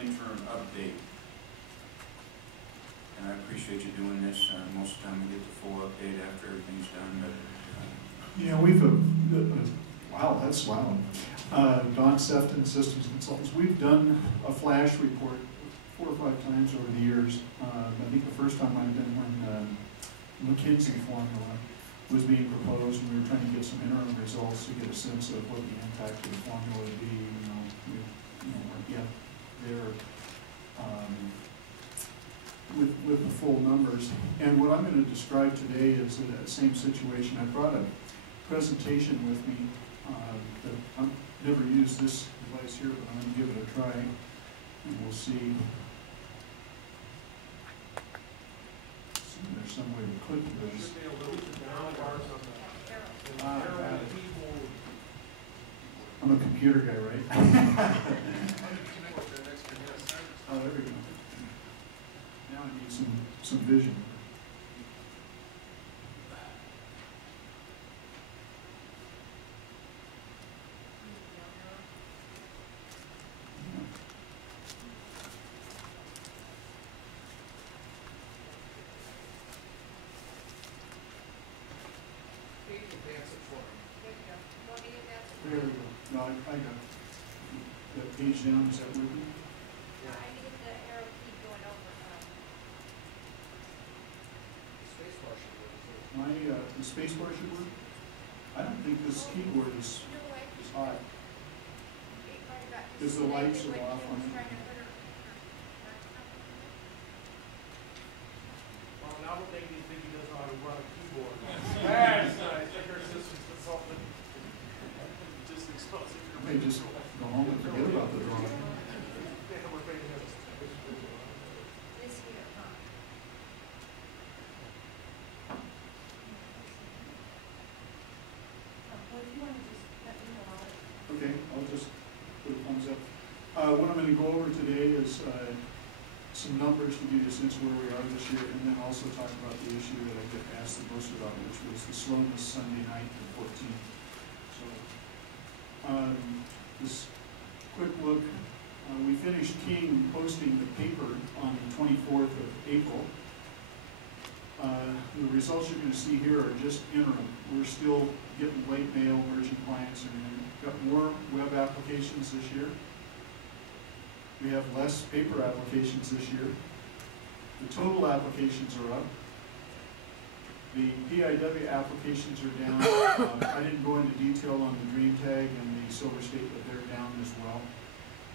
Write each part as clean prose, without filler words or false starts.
interim update. And I appreciate you doing this. Most of the time we get the full update after everything's done. But yeah, we've wow, that's loud. Don Sefton, Systems Consultants. We've done a flash report 4 or 5 times over the years. I think the first time might have been when McKinsey formula was being proposed, and we were trying to get some interim results to get a sense of what the impact of the formula would be. We weren't yet there with the full numbers. And what I'm going to describe today is that same situation. I brought a presentation with me. I've never used this device here, but I'm going to give it a try, and we'll see. There's some way to click this. Should be a little bit down bars on the arrow keyboard. I'm a computer guy, right? Oh, there we go. Now I need some vision. There we go. No, I got it. The page down, is that working? Yeah, I need to get the arrow key going over. Spacebar should work too. The space bar should work? I don't think this keyboard is hot. Because the lights are off on it. Well, now we're making you think he doesn't know how to run a keyboard. That's nice. Your systems consultant. Just expose it. I may just go home and forget about the drawing. This here, huh? Well, if you want to just let me know. Okay, I'll just put a thumbs up. What I'm going to go over today is some numbers to give you a sense of where we are this year, and then also talk about the issue that I get asked the most about, which was the slowness Sunday night, the 14th. So, this quick look, we finished King posting the paper on the 24th of April. The results you're going to see here are just interim. We're still getting late mail, merchant clients, and we've got more web applications this year. We have less paper applications this year. The total applications are up. The PIW applications are down. I didn't go into detail on the Dream Tag and the Silver State, but they're down as well.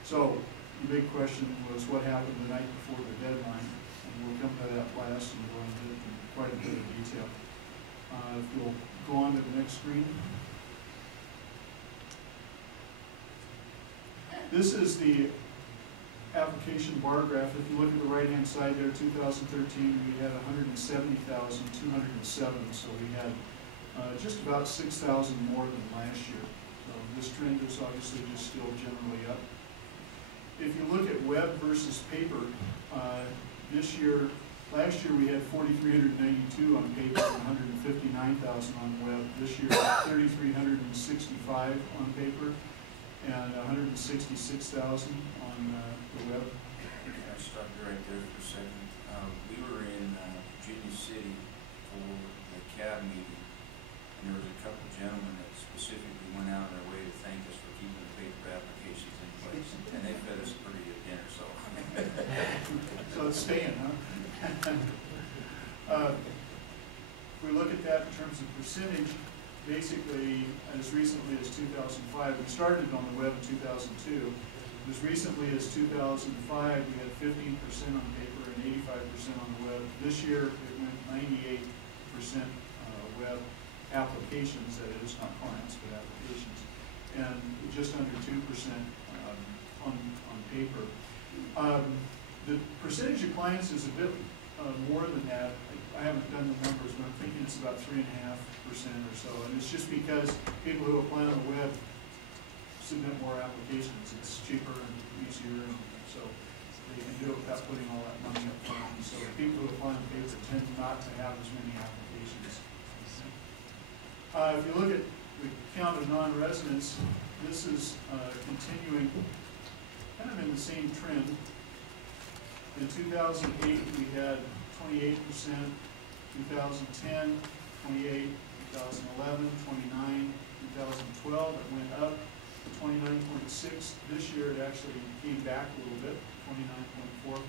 So the big question was what happened the night before the deadline, and we'll come to that last and go into it in quite a bit of detail. If you'll go on to the next screen. This is the application bar graph. If you look at the right-hand side there, 2013, we had 170,207, so we had just about 6,000 more than last year. So this trend is obviously just still generally up. If you look at web versus paper, last year we had 4,392 on paper and 159,000 on web. This year, 3,365 on paper and 166,000 on the web. I stopped you right there for a second. We were in Virginia City for the CAB meeting, and there was a couple of gentlemen that specifically went out of their way to thank us for keeping the paper applications in place, and they fed us a pretty good dinner. So, so it's staying, huh? If we look at that in terms of percentage, basically, as recently as 2005, we started on the web in 2002. As recently as 2005, we had 15% on paper and 85% on the web. This year, it went 98% web applications, that is, not clients, but applications, and just under 2% on paper. The percentage of clients is a bit more than that. I haven't done the numbers, but I'm thinking it's about 3.5% or so. And it's just because people who apply on the web submit more applications. It's cheaper and easier, and so they can do it without putting all that money up front. And so people who apply on paper tend not to have as many applications. If you look at the count of non-residents, this is continuing kind of in the same trend. In 2008, we had 28%, 2010, 28, 2011, 29, 2012, it went up to 29.6. This year, it actually came back a little bit, 29.4%.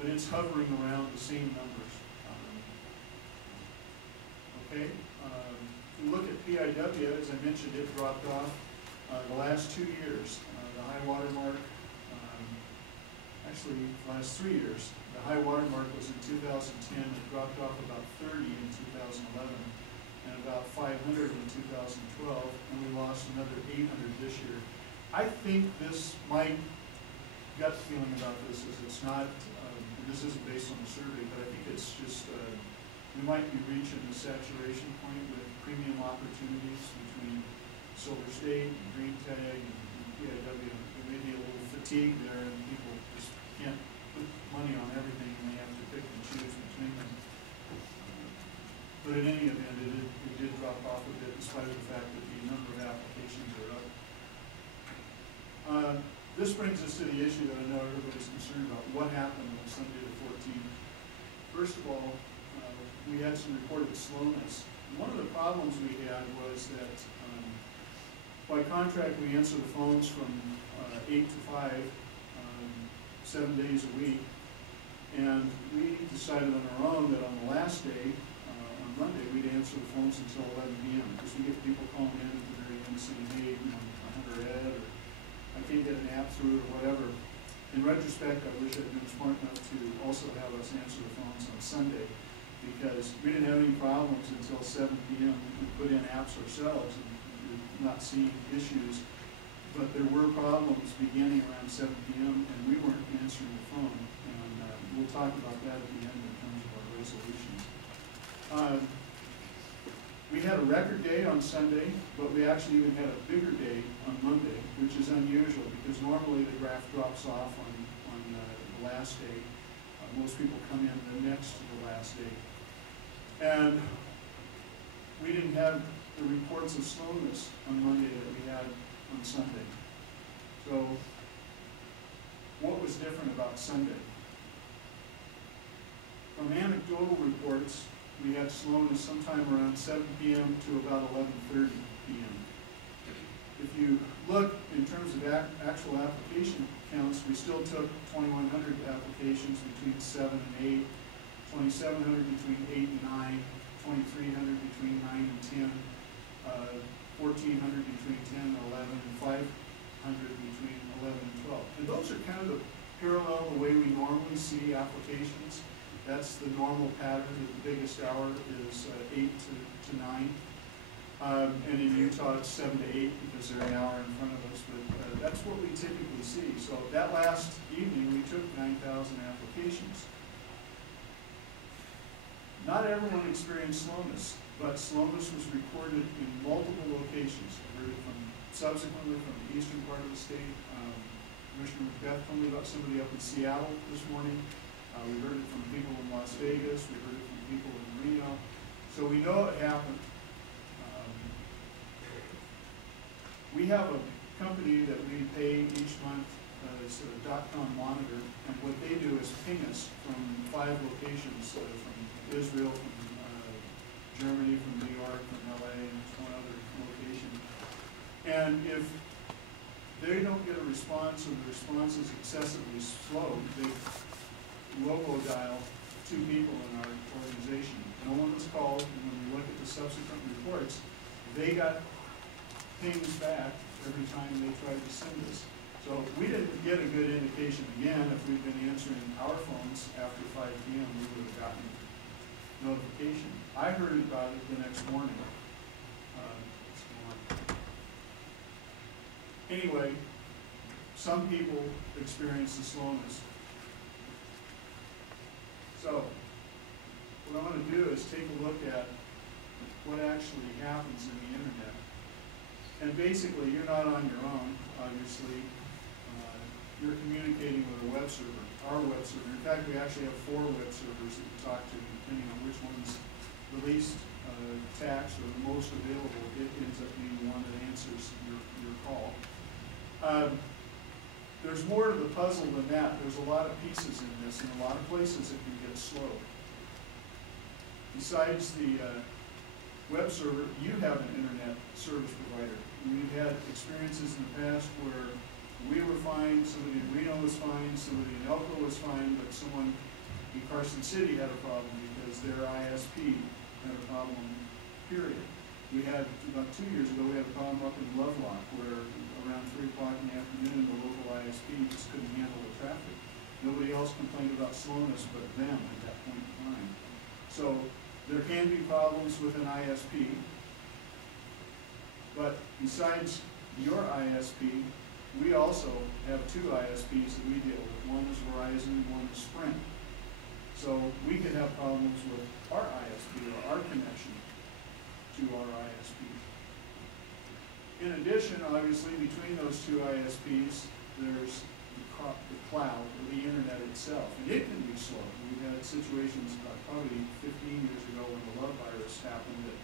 But it's hovering around the same numbers. Okay, if we look at PIW, as I mentioned, it dropped off the last 2 years. The high water mark, actually the last 3 years, the high water mark was in 2010. It dropped off about 30 in 2011 and about 500 in 2012, and we lost another 800 this year. I think this, my gut feeling about this is it's not, this isn't based on the survey, but I think it's just, we might be reaching the saturation point with premium opportunities between Silver State and Green Tag and PIW. There may be a little fatigue there, and people just can't put money on everything, and they have to pick and choose between them. But in any event, it did drop off a bit, despite the fact that the number of applications are up. This brings us to the issue that I know everybody's concerned about. What happened on Sunday the 14th? First of all, we had some reported slowness. One of the problems we had was that by contract we answer the phones from 8 to 5, 7 days a week, and we decided on our own that on the last day, on Monday, we'd answer the phones until 11 p.m. because we get people calling in at the very end saying, hey, I'm under ed, or I can't get an app through, or whatever. In retrospect, I wish I'd been smart enough to also have us answer the phones on Sunday, because we didn't have any problems until 7 p.m. We put in apps ourselves and we're not seeing issues, but there were problems beginning around 7 p.m. and we weren't answering the phone, and we'll talk about that at the end in terms of our resolutions. We had a record day on Sunday, but we actually even had a bigger day on Monday, which is unusual because normally the graph drops off on the last day. Most people come in the next to the last day. And we didn't have the reports of slowness on Monday that we had on Sunday. So what was different about Sunday? From anecdotal reports, we had slowness sometime around 7 p.m. to about 11:30 p.m. If you look in terms of actual application counts, we still took 2,100 applications between 7 and 8, 2,700 between 8 and 9, 2,300 between 9 and 10, 1,400 between 10 and 11, and 500 between 11 and 12. And those are kind of the parallel the way we normally see applications. That's the normal pattern. The biggest hour is 8 to 9. And in Utah, it's 7 to 8 because they're an hour in front of us. But that's what we typically see. So that last evening, we took 9,000 applications. Not everyone experienced slowness, but slowness was recorded in multiple locations. I heard it subsequently from the eastern part of the state. Commissioner Beth told me about somebody up in Seattle this morning. We heard it from people in Las Vegas. We heard it from people in Reno. So we know it happened. We have a company that we pay each month. It's a .com monitor, and what they do is ping us from 5 locations, from Israel, from Germany, from New York, from LA, and one other location. And if they don't get a response, or the response is excessively slow, they logo dial 2 people in our organization. No one was called, and when we look at the subsequent reports, they got pings back every time they tried to send us. So we didn't get a good indication again. If we'd been answering our phones after 5 p.m., we would have gotten notification. I heard about it the next morning. Anyway, some people experience the slowness. So what I want to do is take a look at what actually happens in the internet. And basically, you're not on your own, obviously. You're communicating with a web server, our web server. In fact, we actually have 4 web servers that we talk to, depending on which one's the least taxed or the most available. It ends up being the one that answers your call. there's more to the puzzle than that. There's a lot of pieces in this, and a lot of places it can get slow. Besides the web server, you have an internet service provider. We've had experiences in the past where we were fine, somebody in Reno was fine, somebody in Elko was fine, but someone in Carson City had a problem because their ISP had a problem, period. We had, about 2 years ago, we had a problem up in Lovelock where around 3 o'clock in the afternoon, the local ISP just couldn't handle the traffic. Nobody else complained about slowness but them at that point in time. So there can be problems with an ISP, but besides your ISP, we also have 2 ISPs that we deal with. One is Verizon, one is Sprint. So we could have problems with our ISP or our connection to our ISP. In addition, obviously, between those 2 ISPs, there's the cloud, or the internet itself, and it can be slow. We've had situations probably 15 years ago when the love virus happened that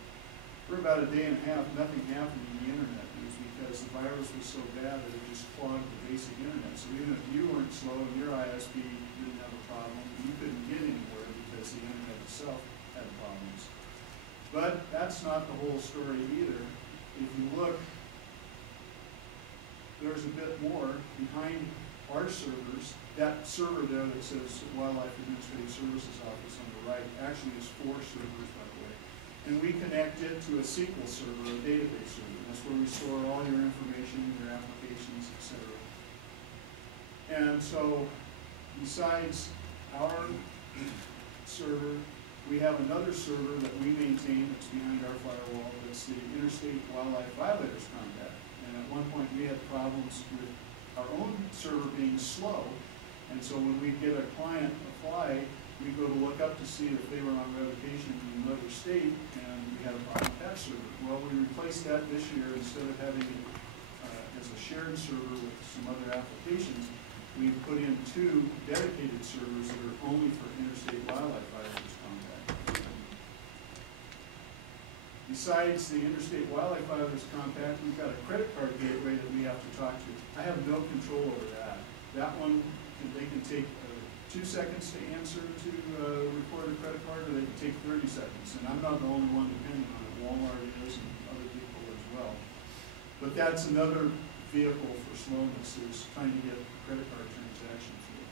for about a day and a half, nothing happened in the internet. It was because the virus was so bad that it just clogged the basic internet. So even if you weren't slow and your ISP didn't have a problem, you couldn't get anywhere because the internet itself had problems. But that's not the whole story either. If you look, there's a bit more behind our servers. That server there that says Wildlife Administrative Services Office on the right actually is 4 servers, by the way. And we connect it to a SQL server, a database server. That's where we store all your information, your applications, etc. And so, besides our server, we have another server that we maintain that's behind our firewall. That's the Interstate Wildlife Violators Contact. And at one point we had problems with our own server being slow. And so when we get a client apply, we go to look up to see if they were on revocation in another state, and we had a problem with that server. Well, we replaced that this year. Instead of having it as a shared server with some other applications, we put in 2 dedicated servers that are only for Interstate Wildlife Violators Contact. Besides the Interstate Wildlife Violators Contact, we've got a credit card gateway that we have to talk to. I have no control over that. That one, they can take 2 seconds to answer to report a credit card, or they can take 30 seconds. And I'm not the only one depending on it. Walmart is, and other people as well. But that's another vehicle for slowness, is trying to get credit card transactions through.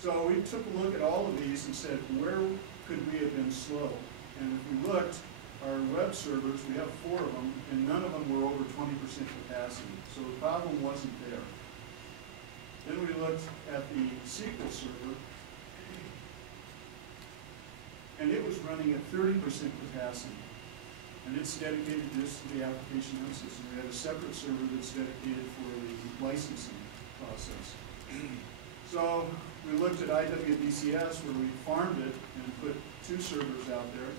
So we took a look at all of these and said, where could we have been slow? And if we looked, our web servers, we have 4 of them, and none of them were over 20% capacity. So the problem wasn't there. Then we looked at the SQL server, and it was running at 30% capacity. And it's dedicated just to the application note system. We have a separate server that's dedicated for the licensing process. So we looked at IWDCS, where we farmed it and put 2 servers out there.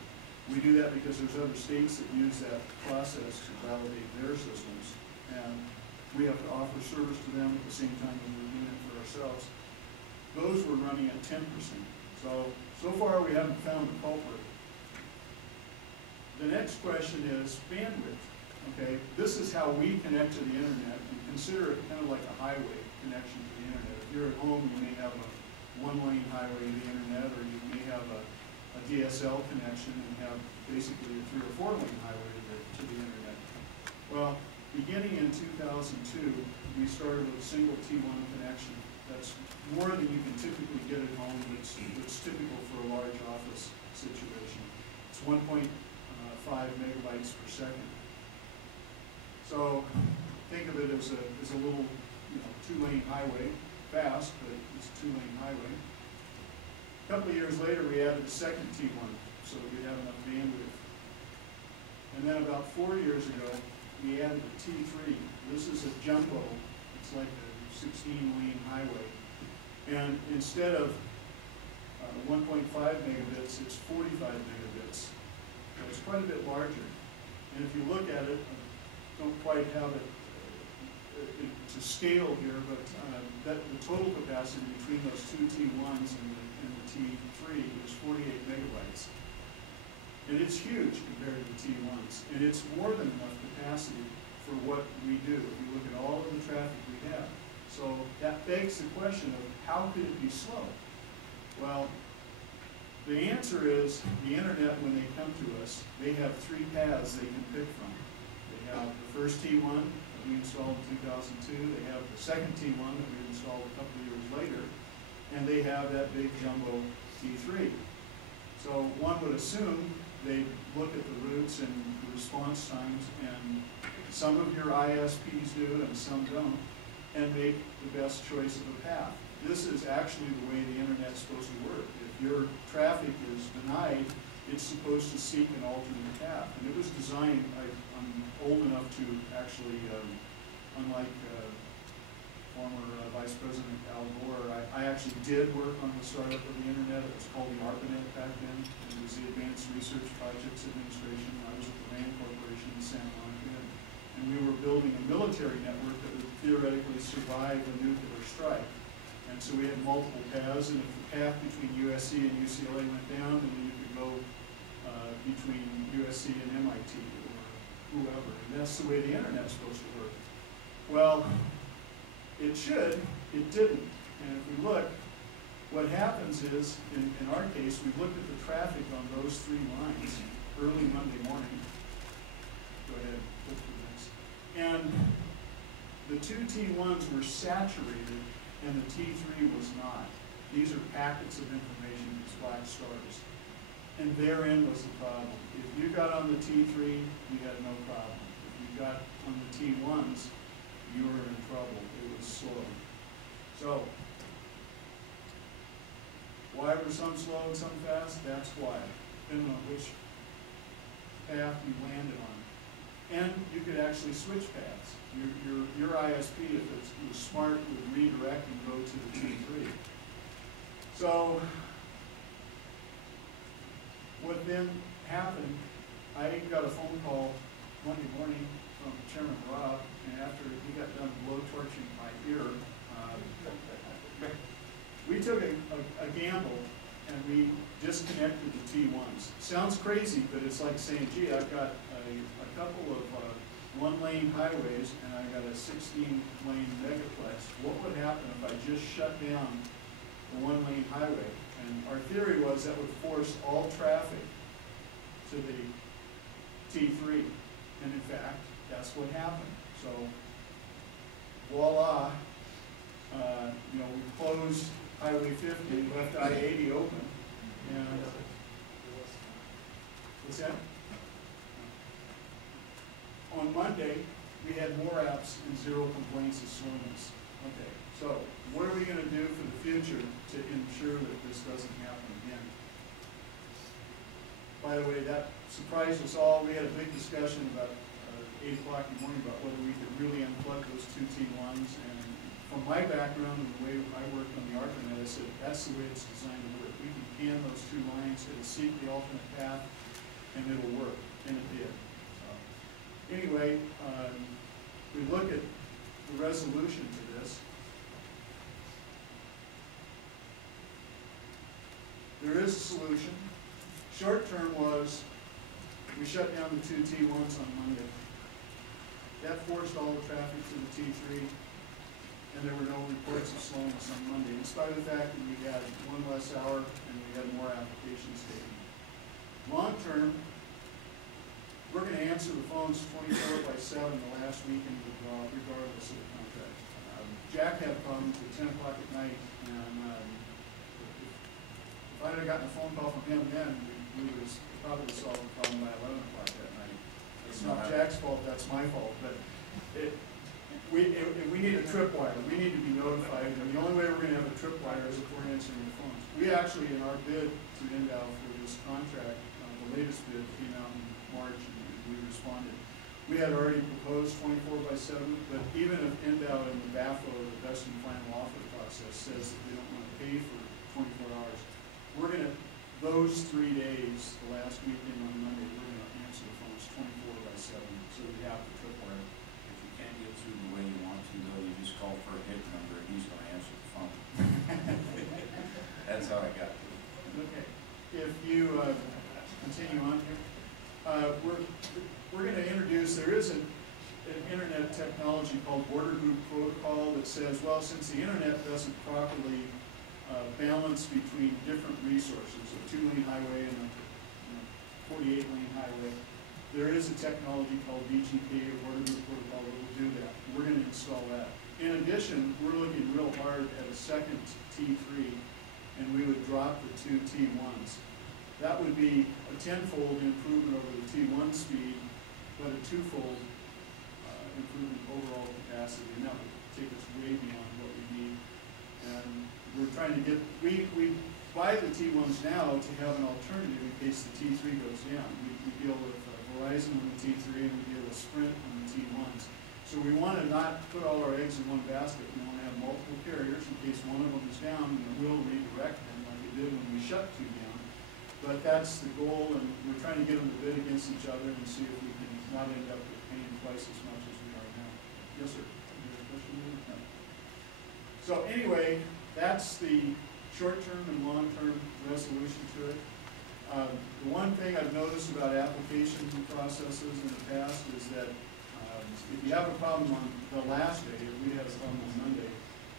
We do that because there's other states that use that process to validate their systems. And we have to offer service to them at the same time as we're doing it for ourselves. Those were running at 10%. So far we haven't found the culprit. The next question is bandwidth. Okay, this is how we connect to the internet, and consider it kind of like a highway connection to the internet. If you're at home, you may have a 1-lane highway to the internet, or you may have a DSL connection and have basically a 3- or 4-lane highway to the internet. Well, beginning in 2002, we started with a single T1 connection. That's more than you can typically get at home. It's typical for a large office situation. It's 1.5 megabytes per second. So think of it as a little, 2-lane highway, fast, but it's a 2-lane highway. A couple of years later, we added a second T1 so that we'd have enough bandwidth. And then about 4 years ago, we added a T3. This is a jumbo. It's like a 16-lane highway. And instead of 1.5 megabits, it's 45 megabits. So it's quite a bit larger. And if you look at it, I don't quite have it to scale here, but the total capacity between those 2 T1s and the T3 is 48 megabytes. And it's huge compared to the T1s. And it's more than enough capacity for what we do. If you look at all of the traffic we have. So that begs the question of how could it be slow? Well, the answer is the internet, when they come to us, they have three paths they can pick from. They have the first T1 that we installed in 2002, they have the second T1 that we installed a couple of years later, and they have that big jumbo T3. So one would assume they look at the routes and the response times, and some of your ISPs do and some don't, and make the best choice of a path. This is actually the way the internet's supposed to work. If your traffic is denied, it's supposed to seek an alternate path. And it was designed, I'm old enough to actually, unlike former Vice President Al Gore, I actually did work on the startup of the internet. It was called the ARPANET back then. It was the Advanced Research Projects Administration. I was at the RAND Corporation in Santa Monica. And we were building a military network that would theoretically survive a nuclear strike. And so we had multiple paths, and if the path between USC and UCLA went down, then you could go between USC and MIT or whoever. And that's the way the internet's supposed to work. Well, it should, it didn't. And if we look, what happens is, in our case, we looked at the traffic on those three lines early Monday morning. Go ahead, flip to the next. And the two T1s were saturated, and the T3 was not. These are packets of information, these black stars. And therein was the problem. If you got on the T3, you had no problem. If you got on the T1s, you were in trouble. It was slow. So, why were some slow and some fast? That's why, depending on which path you landed on. And you could actually switch paths. Your ISP, if it was smart, would redirect and go to the T3. So, what then happened, I got a phone call Monday morning from Chairman Rob, and after he got done blowtorching my ear, we took a gamble and we disconnected the T1s. Sounds crazy, but it's like saying, gee, I've got a couple of one-lane highways and I got a 16-lane megaplex. What would happen if I just shut down the one-lane highway? And our theory was that would force all traffic to the T3. And in fact, that's what happened. So, voila, we closed Highway 50, left I-80 open, and what's that? On Monday, we had more apps and 0 complaints of slowness. Okay, so what are we going to do for the future to ensure that this doesn't happen again? By the way, that surprised us all. We had a big discussion about 8 o'clock in the morning about whether we could really unplug those two T1s. And from my background and the way I worked on the ARPANET, I said that's the way it's designed to work. We can can those two lines, it'll seek the alternate path, and it'll work. And it did. So, anyway, we look at the resolution to this. There is a solution. Short term was we shut down the two T1s on Monday. That forced all the traffic to the T3, and there were no reports of slowness on Monday, in spite of the fact that we had one less hour and we had more applications taken. Long term, we're going to answer the phones 24/7 the last weekend regardless of the contract. Jack had problems at 10 o'clock at night, and if I had gotten a phone call from him then, we would have probably solved the problem by 11 o'clock that night. It's not Jack's fault, that's my fault. But we need a tripwire. We need to be notified, and the only way we're going to have a tripwire is if we're answering the phones. We actually, in our bid to Indow for this contract, the latest bid came out in March, and we responded. We had already proposed 24/7, but even if Indow in the BAFO, the best and final offer process, says that they don't want to pay for 24 hours, we're going to, those 3 days, the last weekend on Monday, we're going to answer the phones 24/7, so we have the tripwire. If you can't get through the way you want to, though, you just call for a hit number and he's going to answer the phone. That's how I got to it. Okay. If you continue on here, we're going to introduce, there is a an internet technology called border group protocol that says, well, since the internet doesn't properly balance between different resources, a 2-lane highway and a 48-lane highway, there is a technology called BGP, or border group protocol, that will do that. We're going to install that. In addition, we're looking real hard at a second T3, and we would drop the 2 T1s. That would be a 10-fold improvement over the T1 speed, but a 2-fold improvement overall capacity, and that would take us way beyond what we need. And we're trying to get, we buy the T1s now to have an alternative in case the T3 goes down. We deal with Verizon on the T3, and we deal with Sprint on the T1s. So we want to not put all our eggs in one basket. We want to have multiple carriers in case one of them is down, and we'll redirect them like it did when we shut 2 down. But that's the goal, and we're trying to get them to bid against each other and see if we can not end up with paying twice as much as we are now. Yes, sir. Any other question? No. So anyway, that's the short-term and long-term resolution to it. The one thing I've noticed about application processes in the past is that if you have a problem on the last day, if we had a problem on Monday,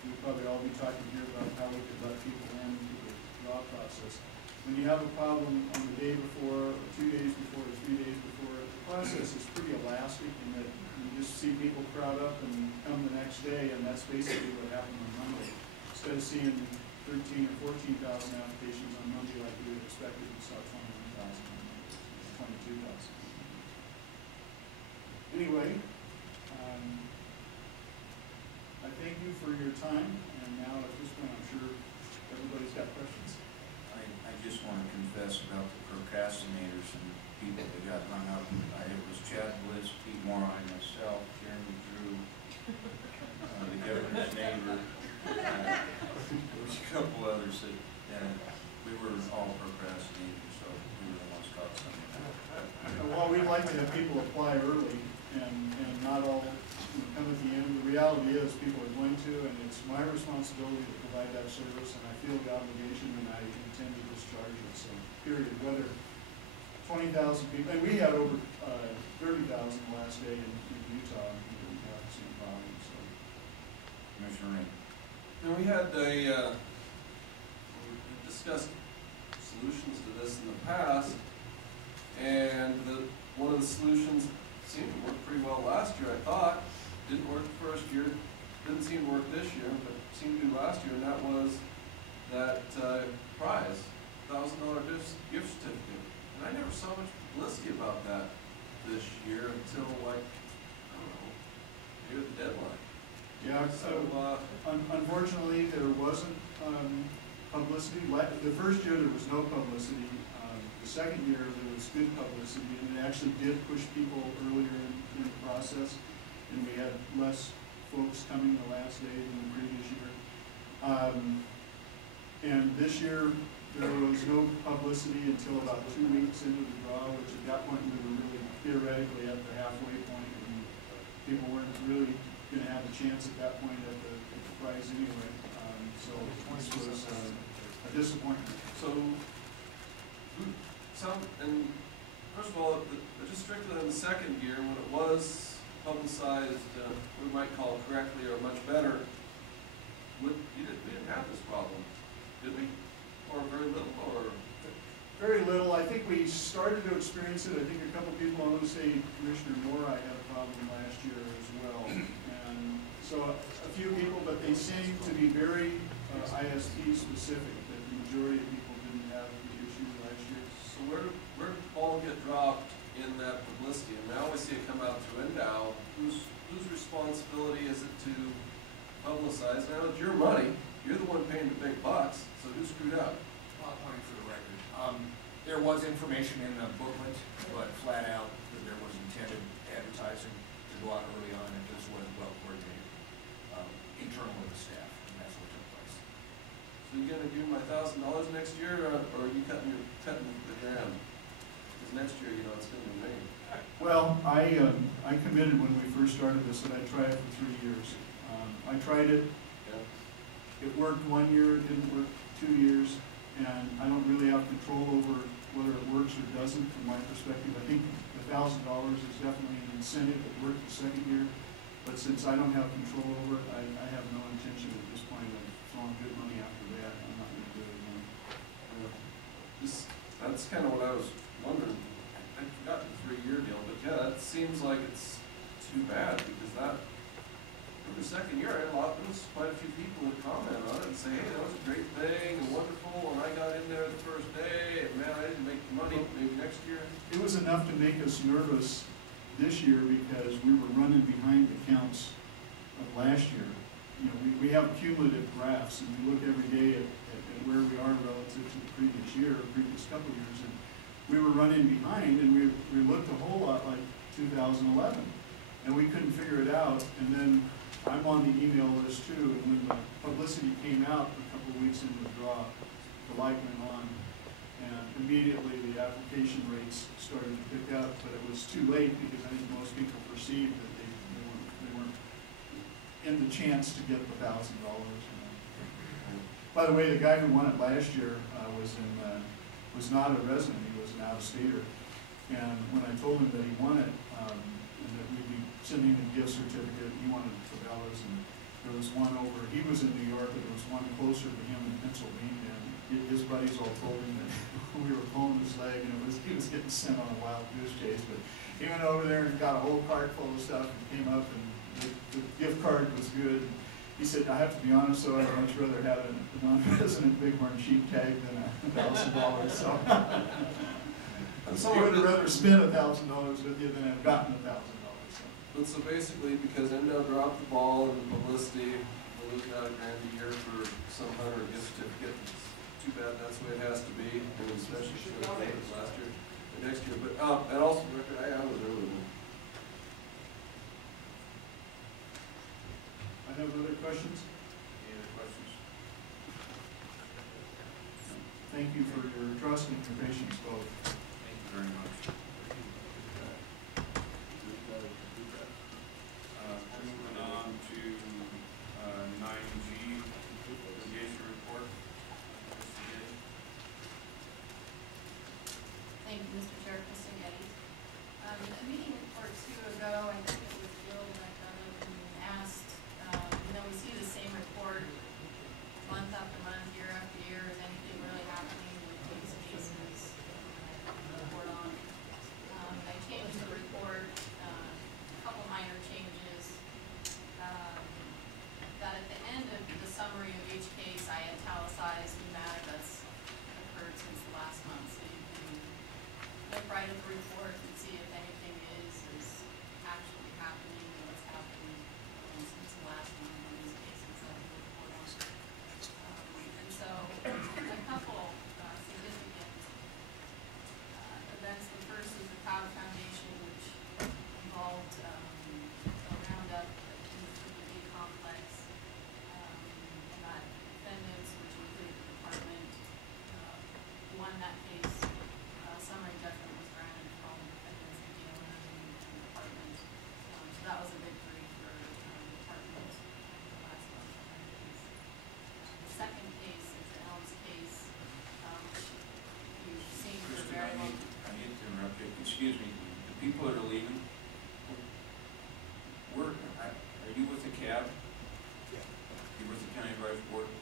we'd probably all be talking here about how we could let people in through the draw process. When you have a problem on the day before, or 2 days before, or 3 days before, the process is pretty elastic in that you just see people crowd up and come the next day, and that's basically what happened on Monday. Instead of seeing 13 or 14,000 applications on Monday like we would expect, we saw 21,000, 22,000. Anyway, I thank you for your time, and now at this point I'm sure everybody's got questions. I just want to confess about the procrastinators and people that got hung up. It was Chad Bliss, Pete Morai, myself, Jeremy Drew, the governor's neighbor. There was a couple others that we were all procrastinators, so we were almost caught something. Well, we'd like to have people apply early and not all come at the end. The reality is people are going to, and it's my responsibility to provide that service, and I feel the obligation, and I intend to discharge it. So, period. Whether 20,000 people, and we had over 30,000 the last day in Utah, and we didn't have the same problem. So, Commissioner Ring. Now we had we discussed solutions to this in the past, and one of the solutions seemed to work pretty well last year, I thought. Didn't work the first year, didn't seem to work this year, but seemed to last year, and that was that prize, $1,000 gift certificate. And I never saw much publicity about that this year until, like, I don't know, near the deadline. yeah, so unfortunately there wasn't publicity. The first year there was no publicity. The second year there was good publicity, and it actually did push people earlier in the process, and we had less folks coming the last day than the previous year. And this year there was no publicity until about 2 weeks into the draw, which at that point we were really theoretically at the halfway point, and people weren't really going to have a chance at that point at the prize anyway. So this was a disappointment. So, and first of all, just strictly in the second year, when it was publicized, we might call it correctly or much better, we didn't have this problem, did we? Or very little, or? Very little. I think we started to experience it. I think a couple people, I want to say Commissioner Morai had a problem last year as well. And so a few people, but they seem to be very ISP specific, that the majority of people didn't have the issue last year. So where did Paul get dropped in that publicity? And I always see it come out to Endow. Whose responsibility is it to publicize? Now it's your money. You're the one paying the big bucks. So who screwed up? I'll point for the record. There was information in the booklet, but flat out that there was intended advertising to go out early on, and this was well coordinated internal with the staff, and that's what took place. So you gonna give me my $1,000 next year, or are you cutting the gram? Because next year, you know, it's gonna be me. Well, I committed when we first started this that I'd try it for 3 years. I tried it. Yeah. It worked 1 year, it didn't work 2 years, and I don't really have control over whether it works or doesn't from my perspective. I think the is definitely an incentive. It worked the second year, but since I don't have control over it, I have no intention at this point of throwing good money after that. I'm not gonna do it again. That's kind of what I was wondering. I forgot the 3-year deal, but yeah, that seems like it's too bad, because that, for the second year, there was quite a few people who comment on it and say, hey, that was a great thing and wonderful, and I got in there the first day, and man, I didn't make the money, maybe next year. It was enough to make us nervous this year because we were running behind the counts of last year. You know, we have cumulative graphs, and we look every day at where we are relative to the previous year, or previous couple of years, and we were running behind, and we looked a whole lot like 2011, and we couldn't figure it out. And then I'm on the email list too, and when the publicity came out a couple of weeks into the draw, the light went on, and immediately the application rates started to pick up, but it was too late because I think most people perceived that they weren't in the chance to get the $1,000. By the way, the guy who won it last year was not a resident; he was an out-of-stater. And when I told him that he won it, and that we'd be sending him a gift certificate, he wanted favelas, and there was one over. He was in New York, but there was one closer to him in Pennsylvania. And his buddies all told him that we were pulling his leg, and he was getting sent on a wild goose chase. But he went over there and got a whole cart full of stuff, and came up, and the gift card was good. He said, I have to be honest, so I'd much rather have a non-resident Bighorn sheep tag than $1,000. So he would have rather spent $1,000 with you than have gotten $1,000. But so basically, because NDOW dropped the ball in publicity, we're losing out $1,000 a year for some hunter gift certificate. It's too bad that's the way it has to be, and especially should have done it last year or next year. But and also, I was there with him. I have other questions. Any other questions? Thank you for your trust and your patience, both. Thank you very much. Moving on to 9G, litigation report. Thank you, Mr. Chair, Kristen Geddes. A meeting or two ago, I think it was Bill that asked, we see the same report month after month, year after year. Is anything really happening with these cases to report on? I changed the report, a couple minor changes. That at the end of the summary of each case, I italicized the matter that's occurred since the last month. So you can look right at the report and see if anything is actually happening and what's happening since the last one of these cases that we report on. And so a couple significant events. The first is the Cloud Foundation, which involved a roundup in the B complex. Got defendants, which included the department, won that case. Summary judgment was granted from defendants, the DOM, and the department. So that was a victory for the department last month on that case. The second case is the Elms case, which you've seen for Kristen, very long. I hate to interrupt you. Excuse me. The people that are leaving, are you with the cab? Yeah. You're with the county advisory board?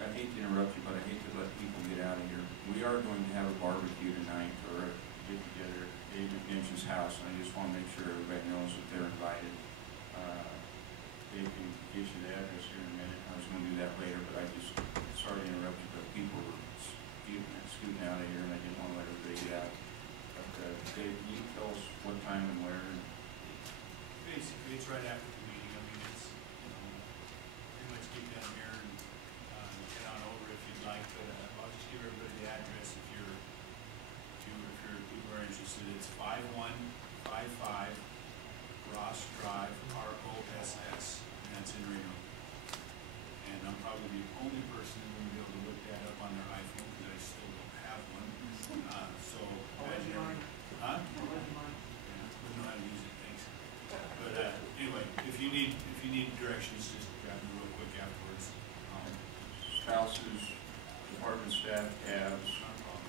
I hate to interrupt you, but I hate to let people get out of here. We are going to have a barbecue tonight, or a get-together at David Finch's house, and I just want to make sure everybody knows that they're invited. Dave can get you the address here in a minute. I was going to do that later, but sorry to interrupt you, but people were scooting out of here, and I didn't want to let everybody get out. But Dave, can you tell us what time and where? Basically, it's right after the meeting. I mean, it's, pretty much get down here and get on over if you'd like, but I'll just give everybody the address if people are interested. It's 5155 Ross Drive, Arco, SS, and that's in Reno. And I'm probably the only person who's going to be able to look that up on their iPhone because I still don't have one. So imagine every, huh? Yeah, wouldn't know how to use it. Thanks. But anyway, if you need directions, just grab me real quick afterwards. Spouses, department staff, cabs,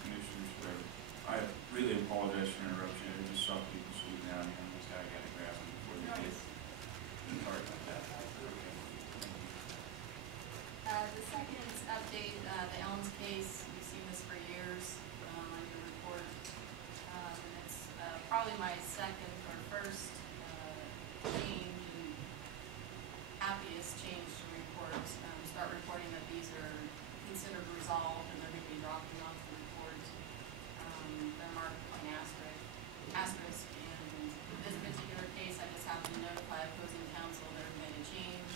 commissioners, whatever. I really apologize for interrupting. I just saw saw people swoop down here, and that's how I got to grab them before they did. Sorry about that. Okay. The second update, the Elms case, we've seen this for years, on your report. And it's, probably my second or first, change and happiest change to report. Start reporting that these are considered resolved and they're going to be dropping off the report. They're marked on asterisk, and in this particular case, I just happened to notify opposing counsel that have made a change,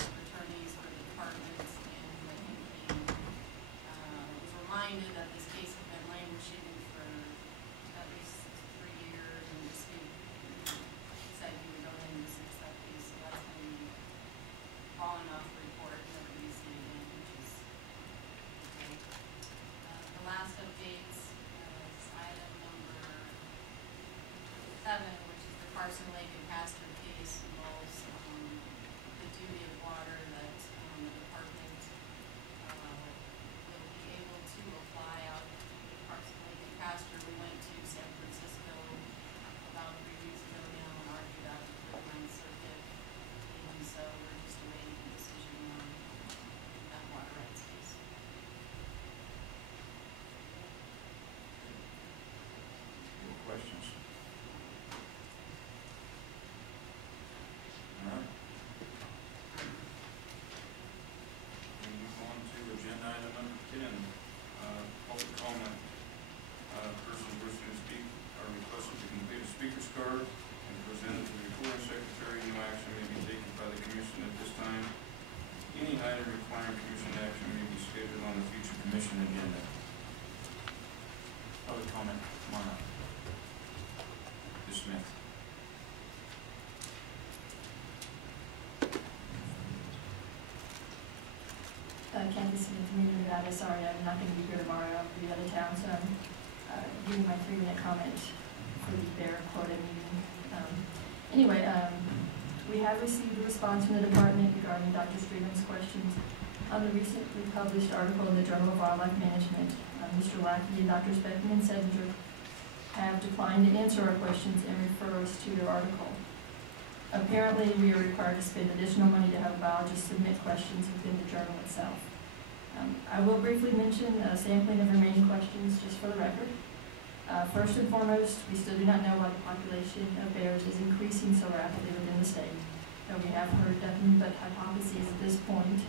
attorneys for the department, and that he was reminded that this case had been languishing for at least 3 years, and just he said he would go ahead and dismiss that case, so that's going to be falling off the report, never to be seen again, which is okay. The last updates is item number 7, which is the Carson Lake and Pastor case, involves the duty of water that the department will be able to apply out to Carson Lake and Pastor. We went to San Francisco about 3 weeks ago now and argued out the 39th Circuit, and so we're just awaiting a decision on that water rights case. Any questions? All right. We move on to agenda item number 10, public comment. Persons wishing to speak are requested to complete a speaker's card and present it to the recording secretary. No action may be taken by the commission at this time. Any item requiring commission action may be scheduled on the future commission agenda. Public comment, come on up. Ms. Smith. Kathy Smith, Community Nevada. Sorry, I'm not going to be here tomorrow. I'll be out of town, so I'm giving my 3-minute comment for the bear quota meeting. We have received a response from the department regarding Dr. Streetham's questions on the recently published article in the Journal of Wildlife Management. Mr. Lackey and Drs. Beckman and Sedinger have declined to answer our questions and refer us to their article. Apparently, we are required to spend additional money to have biologists submit questions within the journal itself. I will briefly mention a sampling of remaining questions just for the record. First and foremost, we still do not know why the population of bears is increasing so rapidly within the state. We have heard nothing but hypotheses at this point.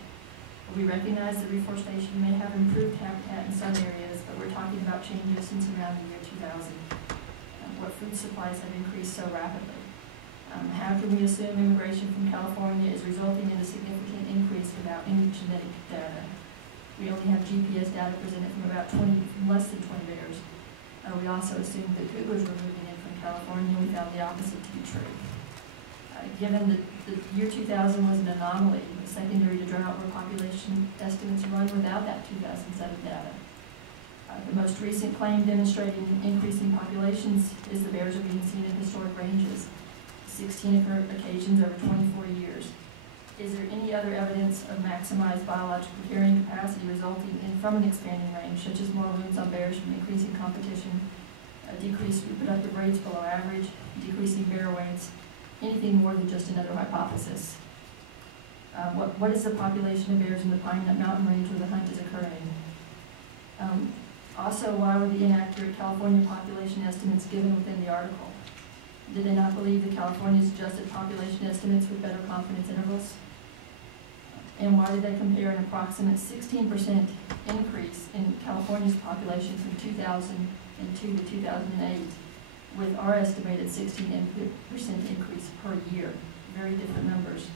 We recognize that reforestation may have improved habitat in some areas, but we're talking about changes since around the year 2000. What food supplies have increased so rapidly? How can we assume immigration from California is resulting in a significant increase without any genetic data? We only have GPS data presented from less than 20 bears. We also assumed that cougars were moving in from California. We found the opposite to be true. Given that the year 2000 was an anomaly, secondary to drought, where population estimates run without that 2007 data. The most recent claim demonstrating increasing populations is the bears are being seen in historic ranges, 16 occasions over 24 years. Is there any other evidence of maximized biological carrying capacity resulting from an expanding range, such as more wounds on bears from increasing competition, decreased reproductive rates below average, decreasing bear weights, anything more than just another hypothesis? What is the population of bears in the Pine Mountain Range where the hunt is occurring? Also, why were the inaccurate California population estimates given within the article? Did they not believe that California's adjusted population estimates with better confidence intervals? And why did they compare an approximate 16% increase in California's population from 2002 to 2008 with our estimated 16% increase per year? Very different numbers.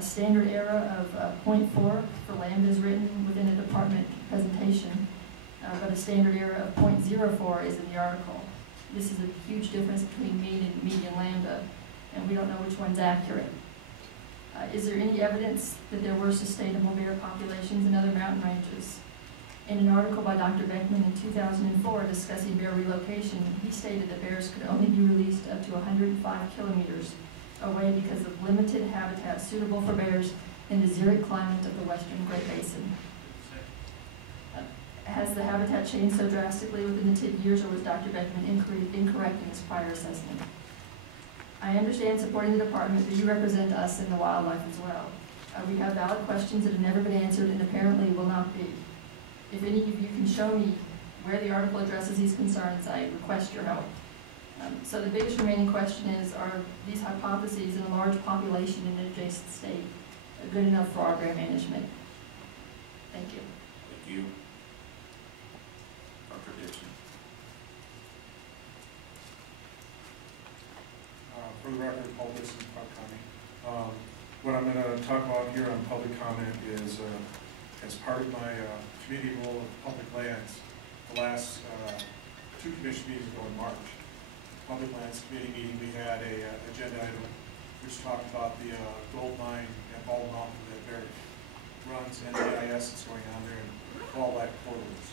Standard error of 0.4 for land is written within a department presentation, but a standard error of 0.04 is in the article. This is a huge difference between mean and median lambda, and we don't know which one's accurate. Is there any evidence that there were sustainable bear populations in other mountain ranges? In an article by Dr. Beckman in 2004 discussing bear relocation, he stated that bears could only be released up to 105 kilometers away because of limited habitat suitable for bears in the xeric climate of the western Great Basin. Has the habitat changed so drastically within the 10 years, or was Dr. Beckman incorrect in his prior assessment? I understand supporting the department, but you represent us and the wildlife as well. We have valid questions that have never been answered and apparently will not be. If any of you can show me where the article addresses these concerns, I request your help. So the biggest remaining question is, are these hypotheses in a large population in an adjacent state good enough for our bear management? Thank you. Thank you. Dr. Dixon. For the record, Paul Dixon, Clark County. What I'm going to talk about here on public comment is, as part of my committee role of public lands, the last two commission meetings ago in March. Public Lands Committee meeting, we had a agenda item which talked about the gold mine at Bald Mountain that Barry runs, and the EIS that's going on there, and wildlife corridors.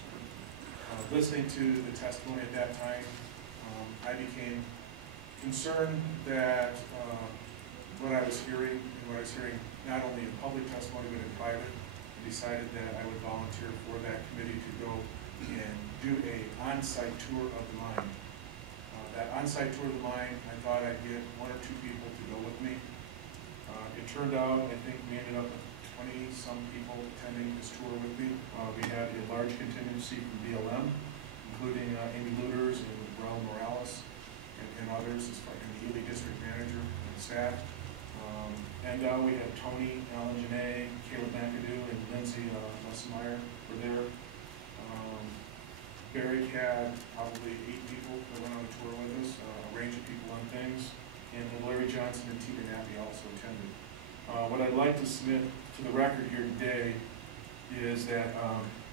Listening to the testimony at that time, I became concerned that what I was hearing, not only in public testimony but in private, I decided that I would volunteer for that committee to go and do a on-site tour of the mine. That on-site tour of the mine, I thought I'd get 1 or 2 people to go with me. It turned out, I think we ended up with 20-some people attending this tour with me. We had a large contingency from BLM, including Amy Luters and Raul Morales and others, and the Ely District Manager and staff. And we had Tony, Alan Janae, Caleb McAdoo, and Lindsay Musselmeyer were there. Barry had probably 8 people that went on the tour with us, a range of people on things, and Larry Johnson and Tina Nappy also attended. What I'd like to submit to the record here today is that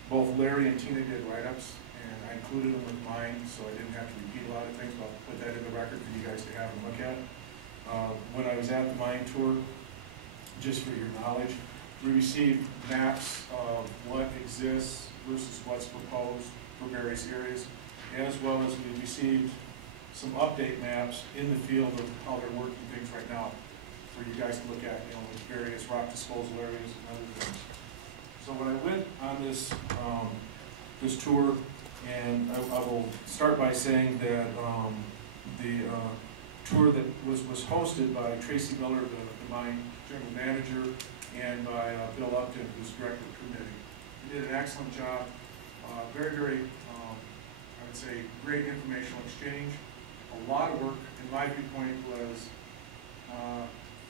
both Larry and Tina did write-ups, and I included them with mine, so I didn't have to repeat a lot of things, but I'll put that in the record for you guys to have and look at. When I was at the mine tour, just for your knowledge, we received maps of what exists versus what's proposed for various areas, as well as we received some update maps in the field of how they're working things right now for you guys to look at, with various rock disposal areas and other things. So when I went on this this tour, and I will start by saying that the tour that was hosted by Tracy Miller, the mine general manager, and by Bill Upton, who's director of committee. He did an excellent job. Very, very, I would say, great informational exchange. A lot of work, in my viewpoint, was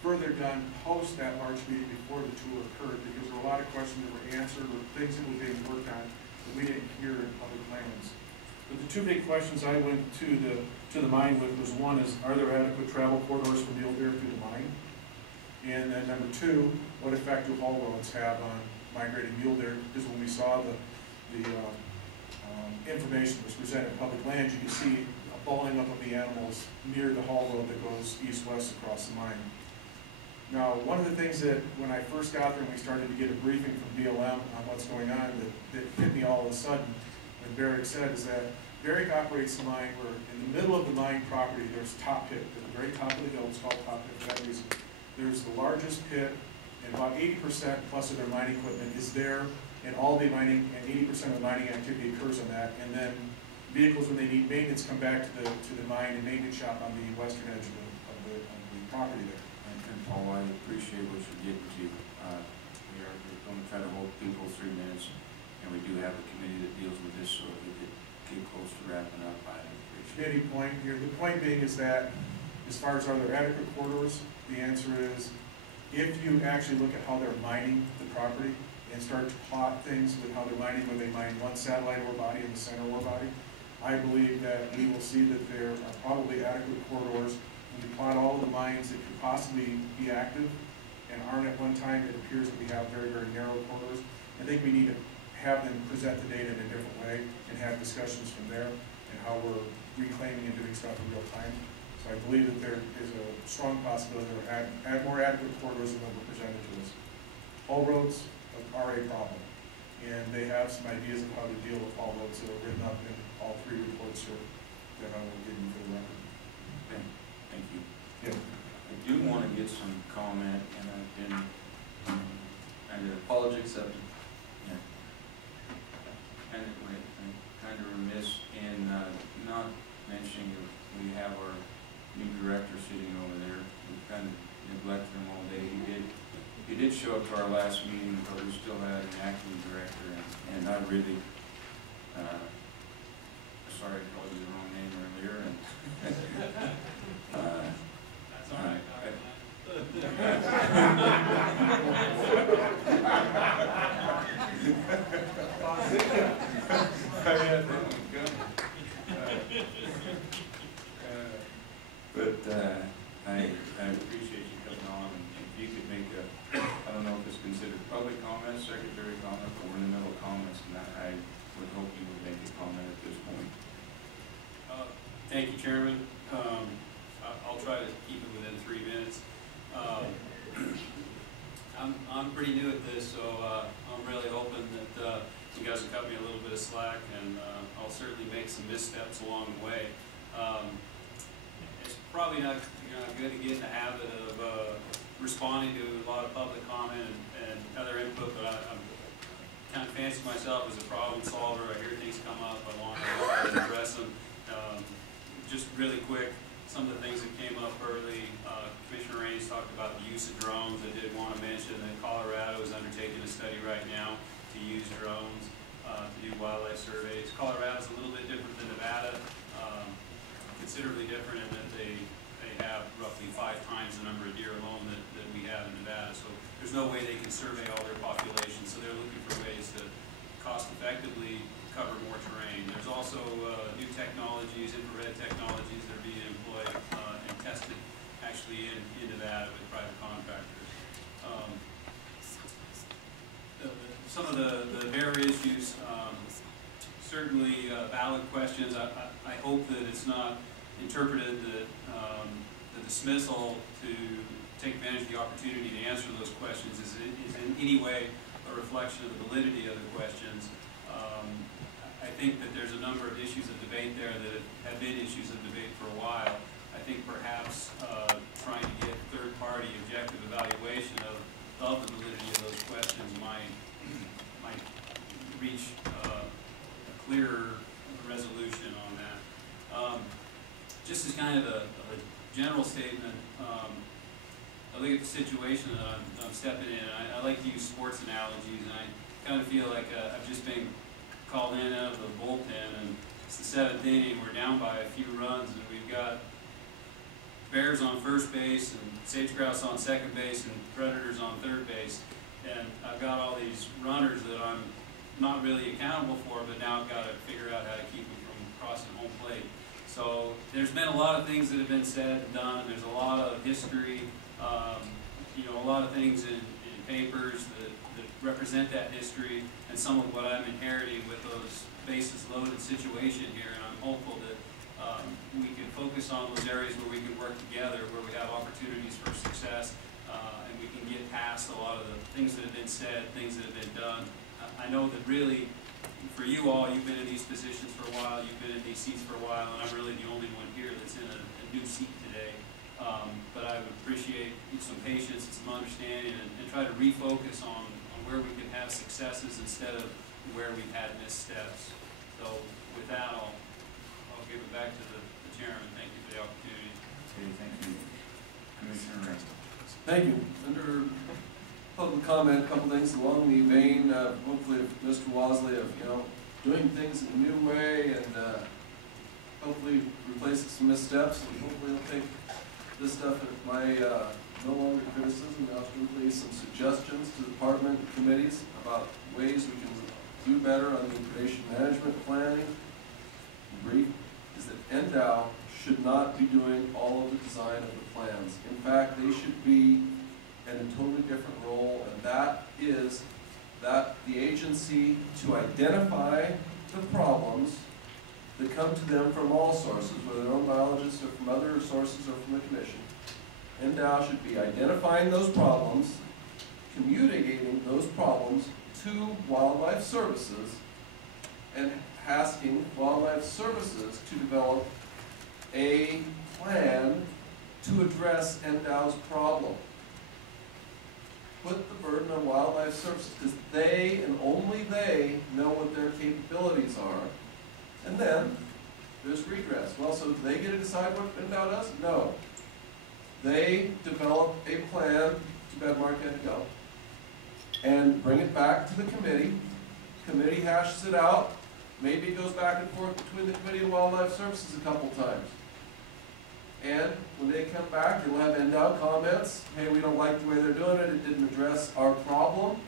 further done post that March meeting before the tour occurred, because there were a lot of questions that were answered or things that were being worked on that we didn't hear in public lands. But the 2 big questions I went to the mine with was, one is, are there adequate travel corridors for mule deer through the mine? And then number 2, what effect do haul roads have on migrating mule deer? Because when we saw the information was presented in public lands, you can see a balling up of the animals near the haul road that goes east-west across the mine. Now, one of the things that when I first got there and we started to get a briefing from BLM on what's going on that hit me all of a sudden, when Barrick said, is that Barrick operates the mine where in the middle of the mine property there's top pit. At the very top of the hill, it's called top pit for that reason. There's the largest pit, and about 80% plus of their mining equipment is there, and all the mining, and 80% of the mining activity occurs on that. And then vehicles, when they need maintenance, come back to the mine and maintenance shop on the western edge of the property there. And Paul, I appreciate what you're getting to. We are going to try to hold people 3 minutes, and we do have a committee that deals with this, so if we could get close to wrapping up, I appreciate it. Committee point here. The point being is that, as far as are there adequate corridors, the answer is, if you actually look at how they're mining the property and start to plot things with how they're mining, when they mine one satellite ore body and the center ore body, I believe that we will see that there are probably adequate corridors. When you plot all of the mines that could possibly be active and aren't at one time, it appears that we have very, very narrow corridors. I think we need to have them present the data in a different way and have discussions from there and how we're reclaiming and doing stuff in real time. So I believe that there is a strong possibility of add more adequate corridors than what were presented to us. Haul roads are a problem, and they have some ideas of how to deal with haul roads that are written up in all 3 reports here that I will give you for the record. Okay, thank you. Yeah. I do want to get some comment, and I've been, and an apology accepted. Yeah. And kind of remiss in not mentioning that we have our new director sitting over there. We've kind of neglected him all day. He did show up to our last meeting, but we still had an acting director, and I really, sorry I called you the wrong name earlier, and That's all right. I appreciate you coming on, and if you could make a, I don't know if it's considered public comments, secretary comment, or in the middle comments, and I would hope you would make a comment at this point. Thank you, Chairman. I'll try to keep it within 3 minutes. I'm pretty new at this, so I'm really hoping that you guys will cut me a little bit of slack, and I'll certainly make some missteps along the way. It's probably not good to get in the habit of responding to a lot of public comment and other input, but I'm kind of fancy myself as a problem solver. I hear things come up, I want to address them. Just really quick, some of the things that came up early, Commissioner Raines talked about the use of drones. I did want to mention that Colorado is undertaking a study right now to use drones to do wildlife surveys. Colorado is a little bit different than Nevada, considerably different in that they have roughly 5 times the number of deer alone that we have in Nevada. So there's no way they can survey all their population. So they're looking for ways to cost effectively cover more terrain. There's also new technologies, infrared technologies that are being employed and tested actually in Nevada with private contractors. Some of the bear issues, certainly valid questions. I hope that it's not interpreted that the dismissal to take advantage of the opportunity to answer those questions is in any way a reflection of the validity of the questions. I think that there's a number of issues of debate there that have been issues of debate for a while. I think perhaps trying to get third-party objective evaluation of the validity of those questions might reach a clearer resolution on that. Just as kind of a general statement, I look at the situation that I'm stepping in, and I like to use sports analogies, and I kind of feel like I've just been called in out of the bullpen, and it's the 7th inning, we're down by a few runs, and we've got bears on first base, and sage-grouse on second base, and predators on third base, and I've got all these runners that I'm not really accountable for, but now I've got to figure out how to keep them from crossing home plate. So there's been a lot of things that have been said and done. There's a lot of history, a lot of things in papers that represent that history, and some of what I'm inheriting with those bases loaded situation here. And I'm hopeful that we can focus on those areas where we can work together, where we have opportunities for success, and we can get past a lot of the things that have been said, things that have been done. I know that really, for you all, you've been in these positions for a while, you've been in these seats for a while, and I'm really the only one here that's in a new seat today. But I would appreciate some patience and some understanding, and try to refocus on where we can have successes instead of where we've had missteps. So with that, I'll give it back to the chairman. Thank you for the opportunity. Okay, thank you. Commissioner Raines. Thank you. Under public comment, a couple things along the vein, hopefully of Mr. Wasley, of doing things in a new way, and hopefully replacing some missteps, and hopefully he'll take this stuff as my no longer criticism, and ultimately some suggestions to the department and committees about ways we can do better on the information management planning. In brief, is that NDOW should not be doing all of the design of the plans. In fact, they should be in a totally different role, and that is that the agency to identify the problems that come to them from all sources, whether their own biologists or from other sources or from the commission. NDOW should be identifying those problems, communicating those problems to Wildlife Services, and asking Wildlife Services to develop a plan to address NDOW's problem. put the burden on Wildlife Services, because they and only they know what their capabilities are. And then there's redress. Well, so do they get to decide what NDOW does? No. They develop a plan, too bad Mark had to go, and bring it back to the committee. Committee hashes it out. Maybe it goes back and forth between the committee and Wildlife Services a couple times. And when they come back, they'll have NDOW comments. Hey, we don't like the way they're doing it. It didn't address our problem,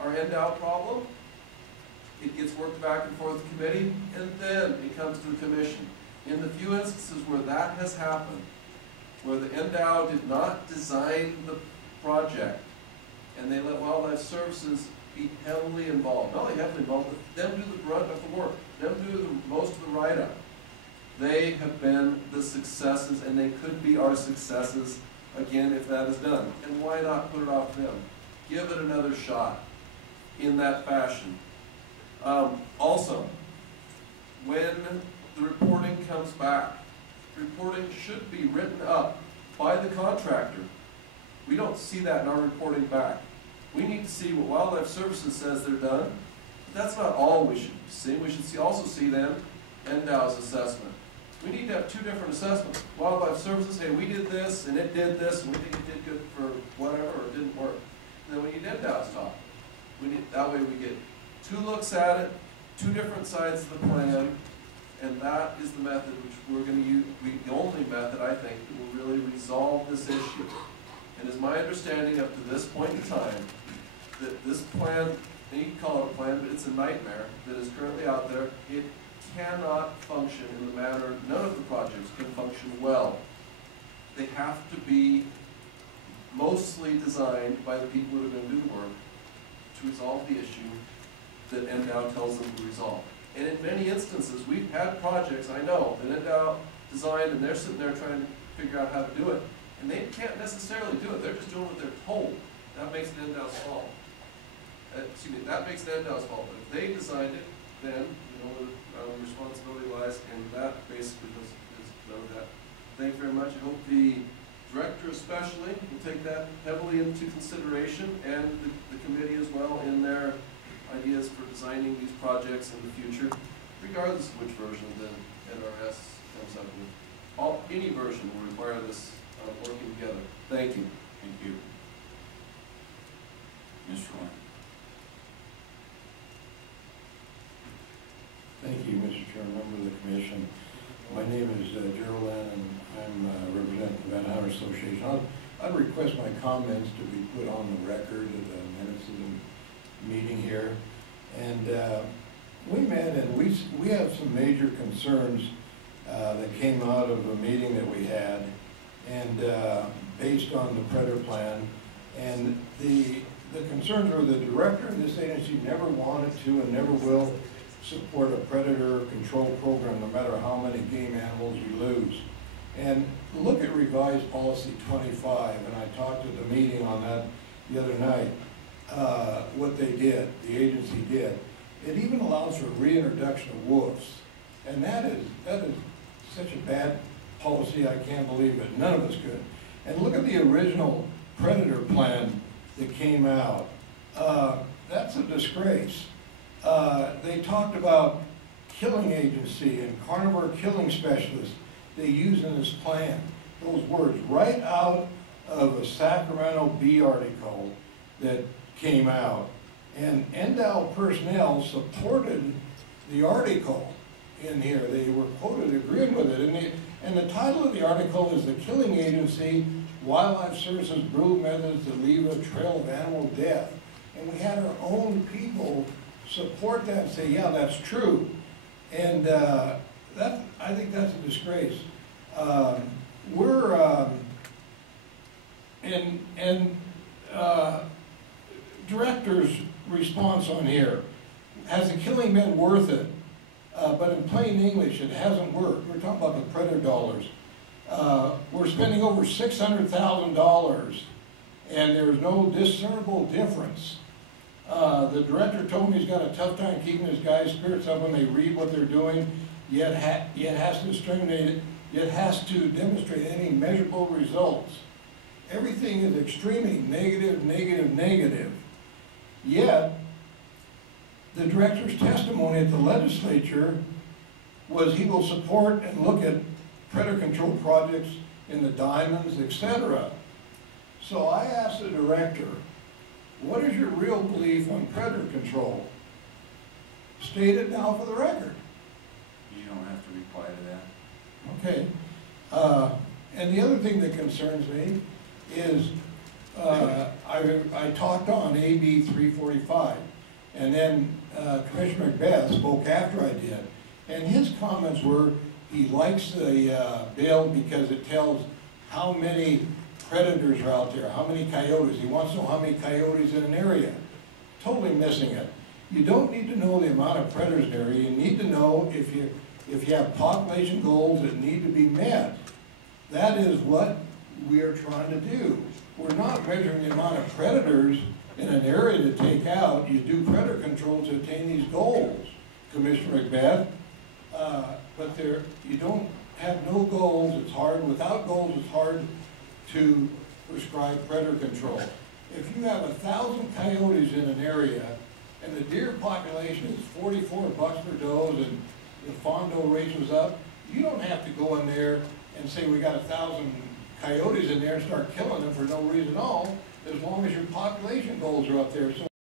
our NDOW problem. It gets worked back and forth with the committee, and then it comes to the commission. In the few instances where that has happened, where the NDOW did not design the project, and they let Wildlife Services be heavily involved, not only heavily involved, but them do the brunt of the work, them do most of the write-up. They have been the successes, and they could be our successes again if that is done. And why not put it off them? Give it another shot in that fashion. Also, when the reporting comes back, reporting should be written up by the contractor. We don't see that in our reporting back. We need to see what Wildlife Services says they're done. But that's not all we should see. We should also see then NDOW's assessment. We need to have two different assessments. Wildlife Services, hey, we did this, and it did this, and we think it did good for whatever, or it didn't work. And then we need NDOW's talk. That way we get two looks at it, two different sides of the plan, and that is the method which we're going to use, the only method, I think, that will really resolve this issue. And it's my understanding up to this point in time that this plan, and you can call it a plan, but it's a nightmare that is currently out there. It cannot function in the manner, none of the projects can function well. They have to be mostly designed by the people who are going to do the work to resolve the issue that NDOW tells them to resolve. And in many instances, we've had projects, I know, that NDOW designed, and they're sitting there trying to figure out how to do it. And they can't necessarily do it, they're just doing what they're told. That makes it NDOW's fault. That makes it NDOW's fault. But if they designed it, then, the responsibility lies, and that basically is done that. Thank you very much. I hope the director especially will take that heavily into consideration, and the committee as well in their ideas for designing these projects in the future, regardless of which version the NRS comes up with. Any version will require this working together. Thank you. Thank you. Mr. Lynn. Thank you, Mr. Chairman, member of the commission. My name is Gerald Lynn, and I'm representing the Van Hunter Association. I'd request my comments to be put on the record of the minutes of the meeting here. And we met, and we have some major concerns that came out of a meeting that we had, and based on the predator plan. And the concerns were the director of this agency never wanted to and never will support a predator control program, no matter how many game animals you lose. And look at revised policy 25, and I talked at the meeting on that the other night, what they did, the agency did. It even allows for reintroduction of wolves. And that is such a bad policy, I can't believe it. None of us could. And look at the original predator plan that came out. That's a disgrace. They talked about killing agency and carnivore killing specialists they use in this plan. Those words right out of a Sacramento Bee article that came out. And NDOW personnel supported the article in here. They were quoted agreeing with it. And the title of the article is "The Killing Agency, Wildlife Services Brutal Methods That Leave a Trail of Animal Death." And we had our own people support that and say, yeah, that's true. And I think that's a disgrace. Director's response on here, has the killing been worth it? But in plain English, it hasn't worked. We're talking about the predator dollars. We're spending over $600,000, and there's no discernible difference. The director told me he's got a tough time keeping his guys' spirits up when they read what they're doing, yet has to discriminate it, yet has to demonstrate any measurable results. everything is extremely negative, negative, negative. Yet, the director's testimony at the legislature was he will support and look at predator control projects in the diamonds, etc. So I asked the director, what is your real belief on predator control? State it now for the record. You don't have to reply to that. Okay. And the other thing that concerns me is I talked on AB 345, and then Commissioner Geddes spoke after I did, and his comments were he likes the bill because it tells how many predators are out there, how many coyotes. He wants to know how many coyotes in an area. Totally missing it. You don't need to know the amount of predators in an area. You need to know if you have population goals that need to be met. That is what we are trying to do. We're not measuring the amount of predators in an area to take out. You do predator control to attain these goals, Commissioner McBeth. But you don't have no goals. It's hard. Without goals, it's hard to prescribe predator control. If you have 1,000 coyotes in an area and the deer population is 44 bucks per doe and the fawn doe ratios up, you don't have to go in there and say we got 1,000 coyotes in there and start killing them for no reason at all, as long as your population goals are up there. So